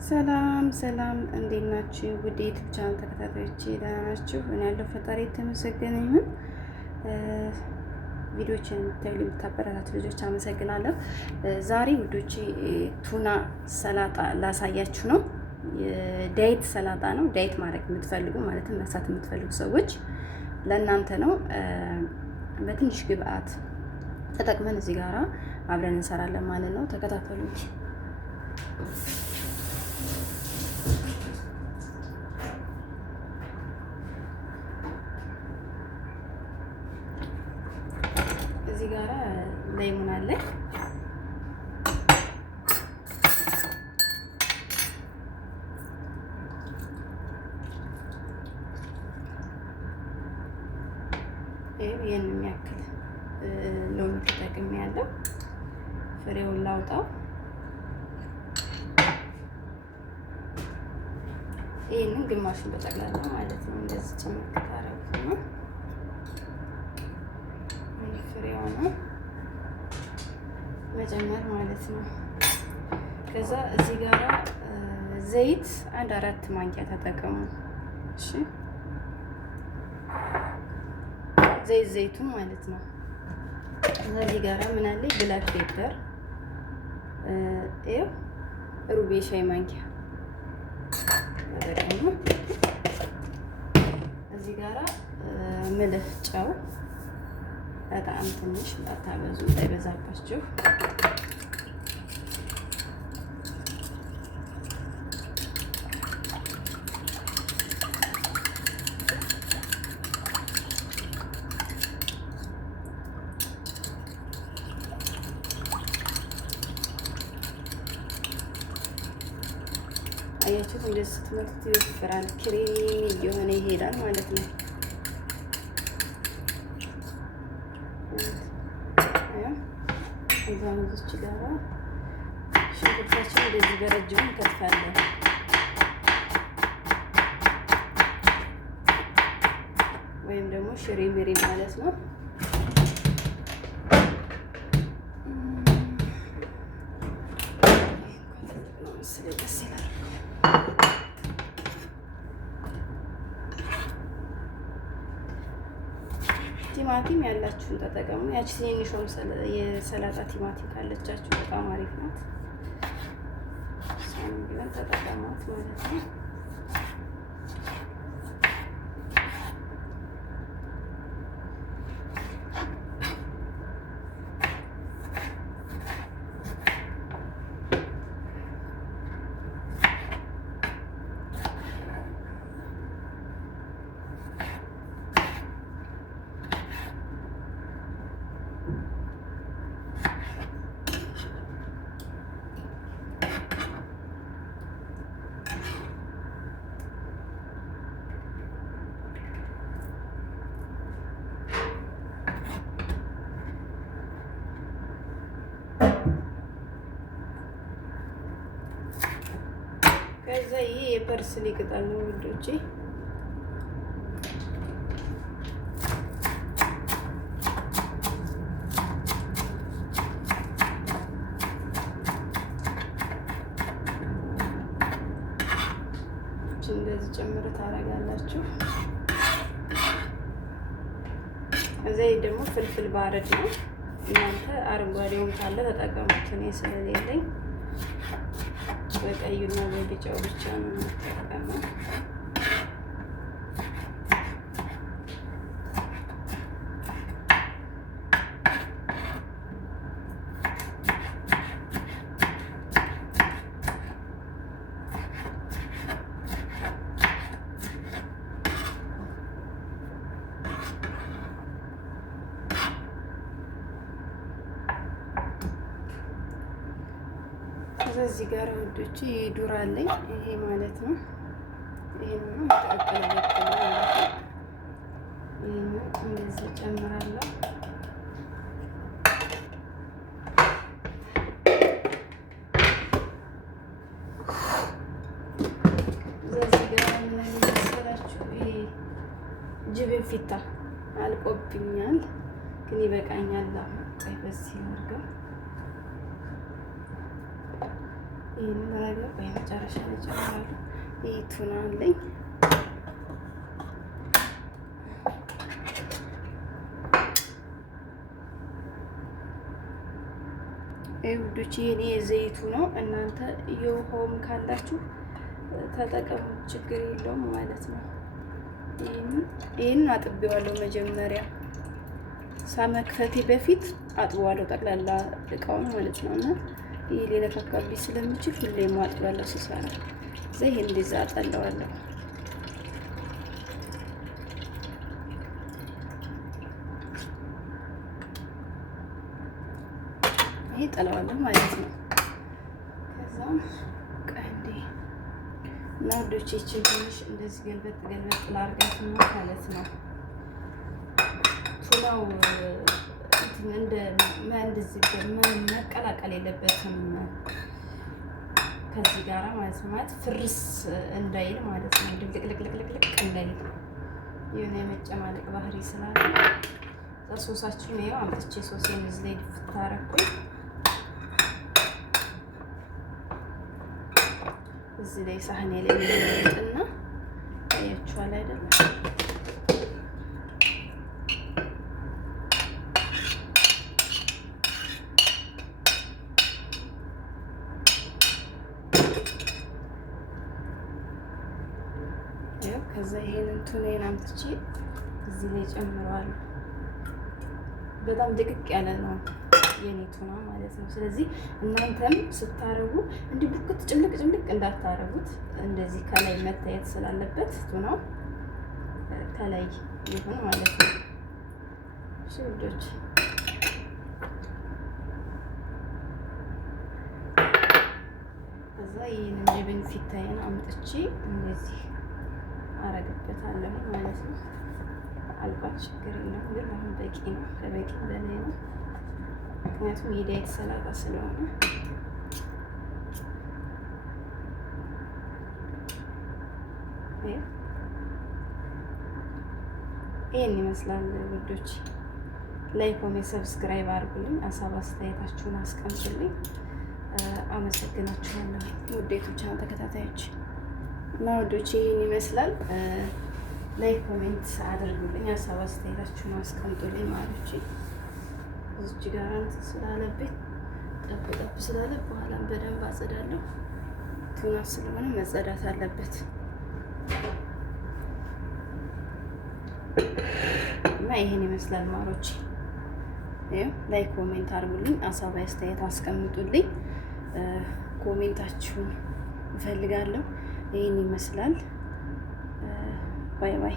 ሰላም ሰላም፣ እንዴት ናችሁ? ውድ የዩቲዩብ ቻናል ተከታታዮቼ ደህና ናችሁ? እኔ ያለው ፈጣሪ የተመሰገነ ይሁን። ቪዲዮችን የምታዩ የምታበረታቱ ልጆች አመሰግናለሁ። ዛሬ ውዶቼ ቱና ሰላጣ ላሳያችሁ ነው። ዳይት ሰላጣ ነው። ዳይት ማድረግ የምትፈልጉ ማለትም መሳት የምትፈልጉ ሰዎች ለእናንተ ነው። በትንሽ ግብአት ተጠቅመን እዚህ ጋራ አብረን እንሰራለን ማለት ነው። ተከታተሉኝ። እዚህ ጋራ ላይሙን አለ። ይሄን የሚያክል ሎሚ ተጠቅሜ ያለው ፍሬውን ላውጣው። ይሄንን ግማሹን በጠቅላላ ማለት ነው እንደዚህ ጭምቅ ታረጉት ነው። ፍሬውን መጨመር ማለት ነው። ከዛ እዚህ ጋራ ዘይት 4 ማንኪያ ተጠቀሙ። እሺ ዘይቱን ማለት ነው። እዚህ ጋራ ምን አለ? ብላክ ፔፐር ይኸው ሩብ ሻይ ማንኪያ ተጠቀሙ። እዚህ ጋራ ምልህ፣ ጨው በጣም ትንሽ እንዳታበዙ እንዳይበዛባችሁ። አያችሁት? እንደዚህ ስትመቱት ይወፍራል፣ ክሬሚ እየሆነ ይሄዳል ማለት ነው። እዛም እዚች ጋራ ሽንኩርታችን እንደዚህ በረጅሙ እንከትፋለን። ወይም ደግሞ ሽሪ ሚሪ ማለት ነው። ቲማቲም ያላችሁን ተጠቀሙ። ያቺ ትንሿም የሰላጣ ቲማቲም ካለቻችሁ በጣም አሪፍ ናት። እሷን ቢሆን ተጠቀሟት ማለት ነው። ከዛ ይሄ የፐርስሊ ቅጠል ነው ውዶቼ። እንደዚህ ጨምር ታረጋላችሁ። ከዛ ይሄ ደግሞ ፍልፍል ባረድ ነው። እናንተ አረንጓዴውን ካለ ተጠቀሙት። እኔ ስለሌለኝ በቀዩና በቢጫው ብቻ ነው የምጠቀመው። እዚህ ጋር ወዶች ዱር አለኝ። ይሄ ማለት ነው። ይሄንን ተቀቀለበት ማለት ነው። ይሄንን እንደዚህ ጨምራለሁ። እዚህ ጋር ምን መሰላችሁ? ይሄ ጅብን ፊታ አልቆብኛል፣ ግን ይበቃኛል። በዚህ አድርገው ይህንን ነገር በመጨረሻ ላይ ጨምራለሁ። ይህ ቱና አለኝ። ውዶች የኔ ዘይቱ ነው። እናንተ የውሃውም ካላችሁ ተጠቀሙ፣ ችግር የለውም ማለት ነው። ይህንን አጥቤዋለሁ መጀመሪያ ሳመክፈቴ በፊት አጥበዋለሁ ጠቅላላ እቃውን ማለት ነው። እና ይህ ሊነካካብኝ ስለሚችል ሁሌም አጥባለሁ ስሰራ። እዛ ይሄን እንደዛ አጠለዋለሁ። ይሄ ጠለዋለሁ ማለት ነው። ከዛም ቀንዴ እና ወዶቼ ትንሽ እንደዚህ ገልበጥ ገልበጥ ላርጋት ነው ማለት ነው። ቱናው እንደ እንደዚህ መቀላቀል የለበትም ከዚህ ጋራ ማለት ነው። ማለት ፍርስ እንዳይል ማለት ነው። ድብልቅልቅልቅልቅ እንዳይል የሆነ የመጨማለቅ ባህሪ ስላለ እዛ ሶሳችን ነው አምጥቼ ሶሴን እዚህ ላይ ድፍት አደረኩኝ። እዚህ ላይ ሳህኔ ላይ የሚለጥና ታያችኋል አይደል? ከዛ ይሄንን ቱናዬን አምጥቼ እዚህ ላይ ጨምረዋለሁ። በጣም ድቅቅ ያለ ነው የኔ ቱና ማለት ነው። ስለዚህ እናንተም ስታረጉ እንዲህ ቡክት ጭምልቅ ጭምልቅ እንዳታረጉት፣ እንደዚህ ከላይ መታየት ስላለበት ቱናው ከላይ ይሁን ማለት ነው። እሺ ውዶች፣ ከዛ ይሄንን ጅብን ፊታዬን አምጥቼ እንደዚህ አረግበታለሁ ማለት ነው። አልባት ችግር የለም ግን አሁን በቂ ነው፣ ከበቂ በላይ ነው። ምክንያቱም የዳይት ሰላጣ ስለሆነ ይሄን ይመስላል ውዶች። ላይክ፣ ኮሜንት፣ ሰብስክራይብ አድርጉልኝ። ሀሳብ አስተያየታችሁን አስቀምጡልኝ። አመሰግናችኋለሁ ውዴቶች፣ ተከታታዮች እና ውዶች ይሄን ይመስላል። ላይክ ኮሜንት አድርጉልኝ፣ ሀሳብ አስተያየታችሁን አስቀምጡልኝ ማለት ነው። እዚች ጋር እንትን ስላለብኝ ጠብ ጠብ ስላለ በኋላም በደንብ አጸዳለሁ። ቱና ስለሆነ መጸዳት አለበት እና ይሄን ይመስላል ማሮች። ላይክ ኮሜንት አድርጉልኝ፣ ሀሳብ አስተያየት አስቀምጡልኝ። ኮሜንታችሁን እፈልጋለሁ። ይሄን ይመስላል። ባይ ባይ።